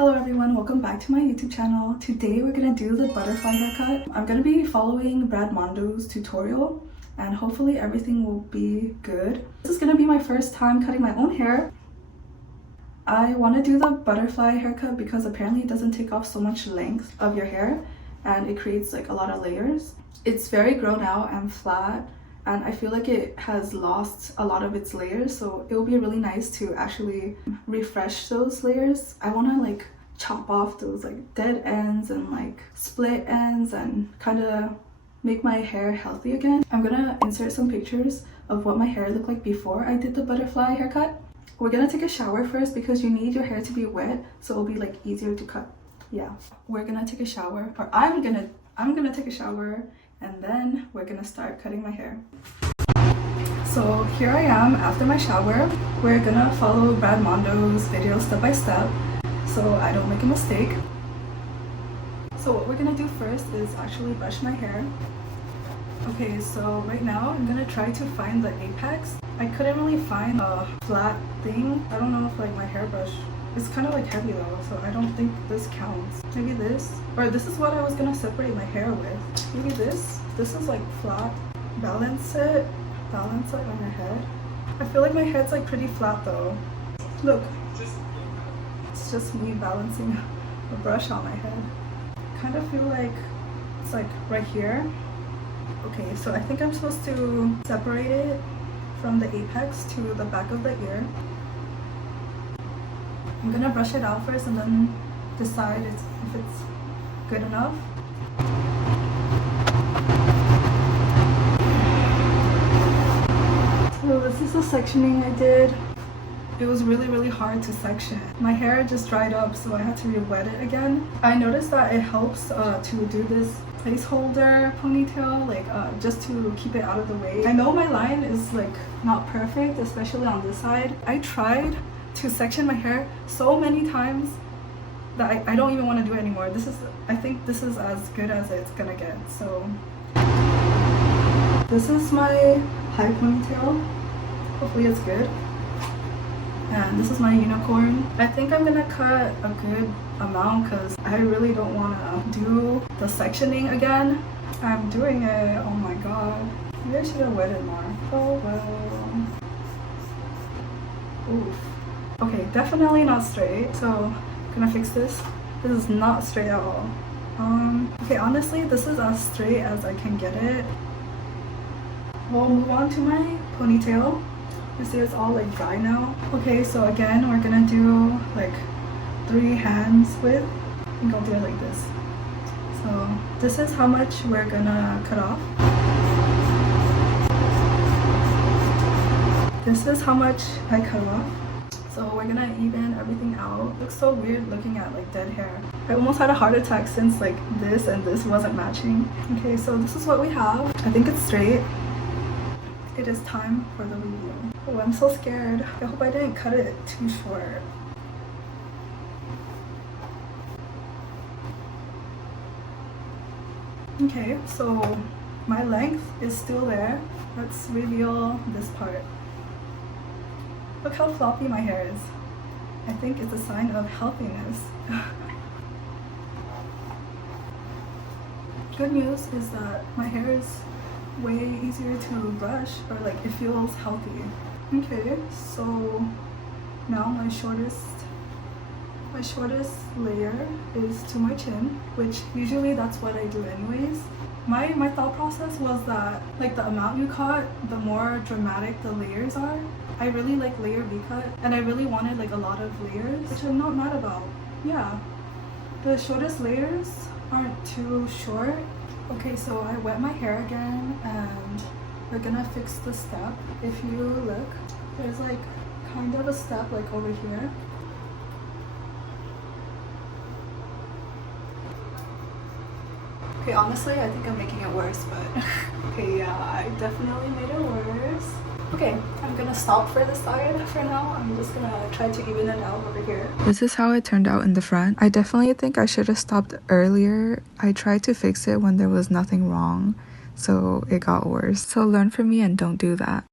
Hello everyone, welcome back to my YouTube channel. Today we're gonna do the butterfly haircut. I'm gonna be following Brad Mondo's tutorial and hopefully everything will be good. This is gonna be my first time cutting my own hair. I want to do the butterfly haircut because apparently it doesn't take off so much length of your hair and it creates like a lot of layers. It's very grown out and flat and I feel like it has lost a lot of its layers, so it will be really nice to actually refresh those layers. I want to like chop off those like dead ends and like split ends and kind of make my hair healthy again. I'm gonna insert some pictures of what my hair looked like before I did the butterfly haircut. We're gonna take a shower first because you need your hair to be wet so it'll be like easier to cut. Yeah, we're gonna take a shower, or I'm gonna take a shower, and then we're gonna start cutting my hair. So here I am after my shower. We're gonna follow Brad Mondo's video step by step so I don't make a mistake. So what we're gonna do first is actually brush my hair. Okay, so right now I'm gonna try to find the apex. I couldn't really find a flat thing. I don't know if like my hairbrush, it's kind of like heavy though, so I don't think this counts. Maybe this, or this is what I was gonna separate my hair with. Maybe this is like flat. Balance it on your head. I feel like my head's like pretty flat though. Look, it's just me balancing a brush on my head. Kind of feel like it's like right here. Okay, so I think I'm supposed to separate it from the apex to the back of the ear. I'm gonna brush it out first and then decide if it's good enough. So this is the sectioning I did. It was really hard to section. My hair just dried up, so I had to re-wet it again. I noticed that it helps to do this placeholder ponytail, like just to keep it out of the way. I know my line is like not perfect, especially on this side. I tried to section my hair so many times that I don't even want to do it anymore. I think this is as good as it's gonna get. So this is my high ponytail. Hopefully it's good. And this is my unicorn. I think I'm gonna cut a good amount because I really don't want to do the sectioning again. I'm doing it. Oh my god. Maybe I should have wetted more. Oh well. Oof. Okay, definitely not straight. So I'm gonna fix this. This is not straight at all. Okay, honestly, this is as straight as I can get it. We'll move on to my ponytail. You see it's all like dry now. Okay, so again we're gonna do like 3 hands width. I think I'll do it like this. So this is how much we're gonna cut off. This is how much I cut off. So we're gonna even everything out. It looks so weird looking at like dead hair. I almost had a heart attack since like this and this wasn't matching. Okay, so this is what we have. I think it's straight. It is time for the review. Oh, I'm so scared. I hope I didn't cut it too short. Okay, so my length is still there. Let's reveal this part. Look how floppy my hair is. I think it's a sign of healthiness. Good news is that my hair is way easier to brush, or like it feels healthy. Okay, so now my shortest layer is to my chin, which usually that's what I do anyways. My thought process was that like the amount you cut, the more dramatic the layers are. I really like layer V-cut and I really wanted like a lot of layers, which I'm not mad about. Yeah, the shortest layers aren't too short. Okay, so I wet my hair again and we're gonna fix the step. If you look, there's like kind of a step like over here. Okay, honestly, I think I'm making it worse, but okay, yeah, I definitely made it worse. Okay, I'm gonna stop for this side for now. I'm just gonna try to even it out over here. This is how it turned out in the front. I definitely think I should have stopped earlier. I tried to fix it when there was nothing wrong, so it got worse. So learn from me and don't do that.